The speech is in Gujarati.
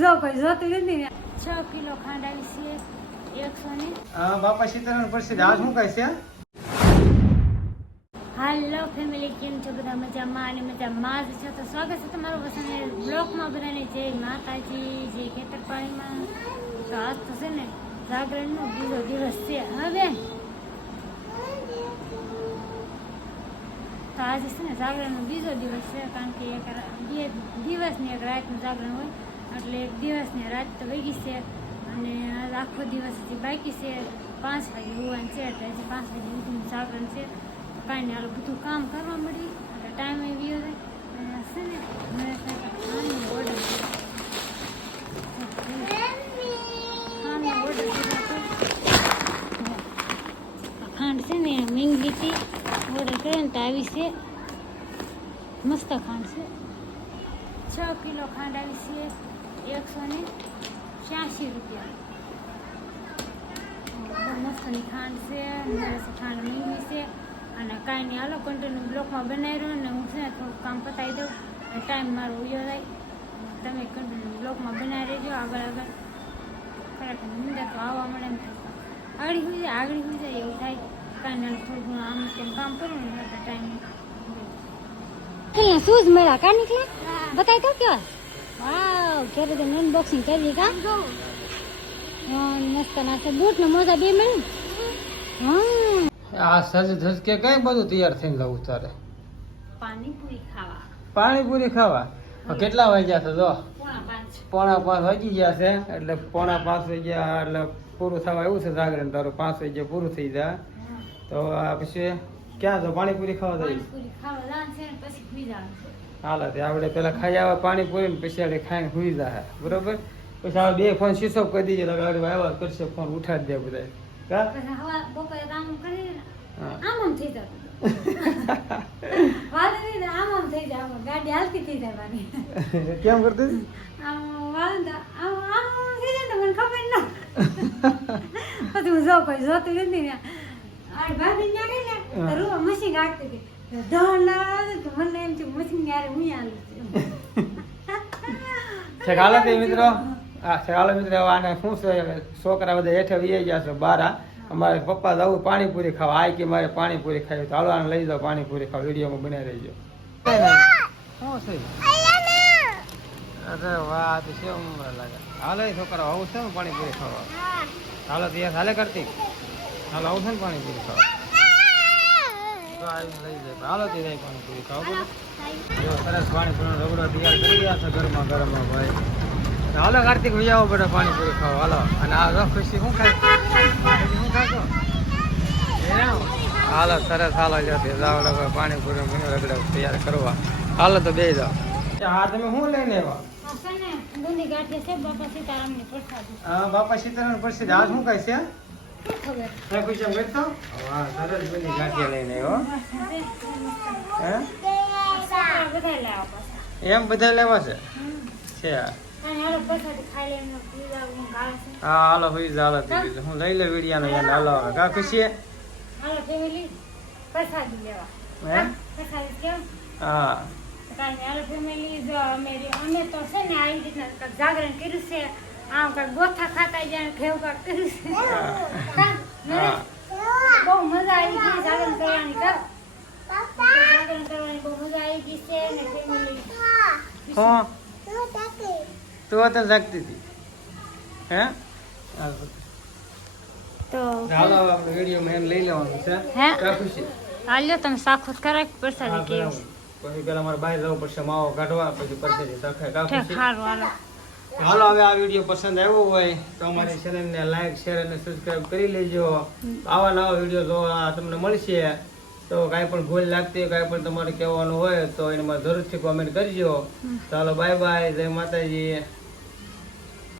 જો કોઈ જોતું નથી ને. છ કિલો ખાંડ આવી છે. એકસો ને. હા બાપા સીતારામ પ્રસિદ્ધ. આ શું કહે છે? હાલો ફેમિલી કેમ છો? બધા મજામાં અને મજામાં જ છો? તો સ્વાગત છે તમારું વસંત બ્લોકમાં બધાને. જય માતાજી જય ખેતરપાણીમાં તો આજ તો છે ને જાગરણનો બીજો દિવસ છે. હવે તો આજે છે ને જાગરણનો બીજો દિવસ છે કારણ કે એક બે દિવસની એક રાતનું જાગરણ હોય. એટલે એક દિવસની રાત તો વહી છે અને આખો દિવસ હજી બાકી છે. પાંચ વાગે હોવાનું છે એટલે હજી પાંચ વાગે ઉઠીને જાગરણ છે. કાંઈ નહીં બધું કામ કરવા મળી. એટલે ટાઈમ એવી જાય અને છે ને મેં ઓર્ડર ખાંડ છે ને મેંગી હતી ઓર્ડર કર્યો ને તો આવી છે. મસ્ત ખાંડ છે. છ કિલો ખાંડ આવી છે. એકસો ને છ્યાસી રૂપિયા. મસ્તની ખાંડ છે ખાંડ મીની છે. અને કાંઈ નહીં હાલો કન્ટિન્યુ બ્લોકમાં બનાવી રહ્યો ને હું છે ને થોડુંક કામ પતાવી દઉં. અને ટાઈમ મારો ઉયો થાય તમે કન્ટિન્યુ બ્લોકમાં બનાવી રહેજો. આગળ આગળ. ખરેખર નિંદા તો આવવા મળે ને આગળ હોઈ જાય આગળ હોઈ જાય એવું થાય. કાંઈ નહીં થોડું ઘણું આમ તેમ કામ કરું ને એટલે ટાઈમ શૂઝ મળ્યા કા નીકળ્યા? બતાવી તો કેવા વાવ ક્યારે તો અનબોક્સિંગ કરી કા? હા મસ્ત ના છે બૂટ ને મોજા બે મળ્યું હા. આ સજ ધજ કે કઈ બધું તૈયાર થઈને લઉં તારે? પાણીપુરી ખાવા. પાણીપુરી ખાવા? કેટલા વાગ્યા છે? જો. પોણા પાંચ. પોણા પાંચ વાગી ગયા છે. એટલે પોણા પાંચ વાગ્યા એટલે પૂરું થવા એવું છે જાગરણ. તારું પાંચ વાગ્યા પૂરું થઈ જાય. તો આ પછી ક્યાં છો પાણીપુરી ખાવા છે હાલો તે આપણે પેલા ખાઈ આવે પાણીપુરી ને પછી આપણે ખાઈને સુઈ જાય બરોબર? પછી આ બે ફોન શીશો કરી દીજે લગાડી આવ્યા કરશે ફોન ઉઠાડી દે બધા કા? કામ જાય. જાય કરતી જાય ખબર ના પછી હું જો કોઈ જોતું નથી ને. રૂવા મશીન આગતી હતી ધોળ તો મને એમ થયું મશીન યારે હું આલું છે. હાલો તે મિત્રો? હા. મિત્રો આને શું છે છોકરા બધા હેઠે વી ગયા છે બારા. અમારે પપ્પા જવું પાણીપુરી ખાવા. આ કે મારે પાણીપુરી ખાવી તો હાલો આને લઈ જાઓ પાણીપુરી ખાવા. વિડીયોમાં બનાવી રહીજો. શું છે? અરે વાહ તો છે ઉમર લાગે. હાલો છોકરા આવું છે ને પાણીપુરી ખાવા? હાલો તૈયાર હાલે કરતી હાલો આવું છે ને પાણીપુરી ખાવા? હાલો પાણીપુરી સરસ પાણીપુરીનો રગડો તૈયાર કરી ગરમા ગરમમાં ભાઈ હાલો કાર્તિક ભાઈ આવો બેટા પાણીપુરી ખાવા હાલો અને આ જો ખુશી શું ખાય શું ખાશો? હાલો સરસ હાલો જતી જાવ લોકો પાણીપુરી મને રગડા તૈયાર કરવા હાલો તો બે જાઓ હા તમે શું લઈને આવ્યા બાપા છે ને પ્રસાદી હા બાપા સીતારામ પ્રસાદ આ શું કહે છે એમ બધા લેવા છે? હા, હાલો હાલો હું લઈ લે વિડિયાનો હવે કા ખુશી? હે? અમે તો છે ને આવી રીતના જાગરણ કર્યું છે. આમ કાંઈક ગોથા ખાતા જાય કેવું કાંઈક કર્યું છે કાં? નરેશ? બહુ મજા આવી ગઈ જાગરણ કરવાની કર જાગરણ કરવાની બહુ મજા આવી ગઈ છે ને ફેમિલી હો. તું અત્યારે જાગતી હતી. હે? તો. હાલો હવે આપણે વિડીયોમાં એમ લઈ લેવાનું છે. હે? કા ખુશી હાલ્યો તમે સાખુત કરાય હા, પ્રસાદી કેવું? બરાબર. પછી પેલા મારે બહાર જવું પડશે માવો કાઢવા પછી પરસેથી તખે કા ઠેક ખુશી સારું હાલો. હાલો હવે આ વીડિયો પસંદ આવ્યો હોય તો અમારી ચેનલને લાઈક શેર અને સબસ્ક્રાઇબ કરી લેજો. આવા નવા વીડિયો જોવા તમને મળશે. તો કાંઈ પણ ભૂલ લાગતી હોય કાંઈ પણ તમારે કહેવાનું હોય તો એમાં જરૂરથી કોમેન્ટ કરજો. ચાલો બાય બાય જય માતાજી.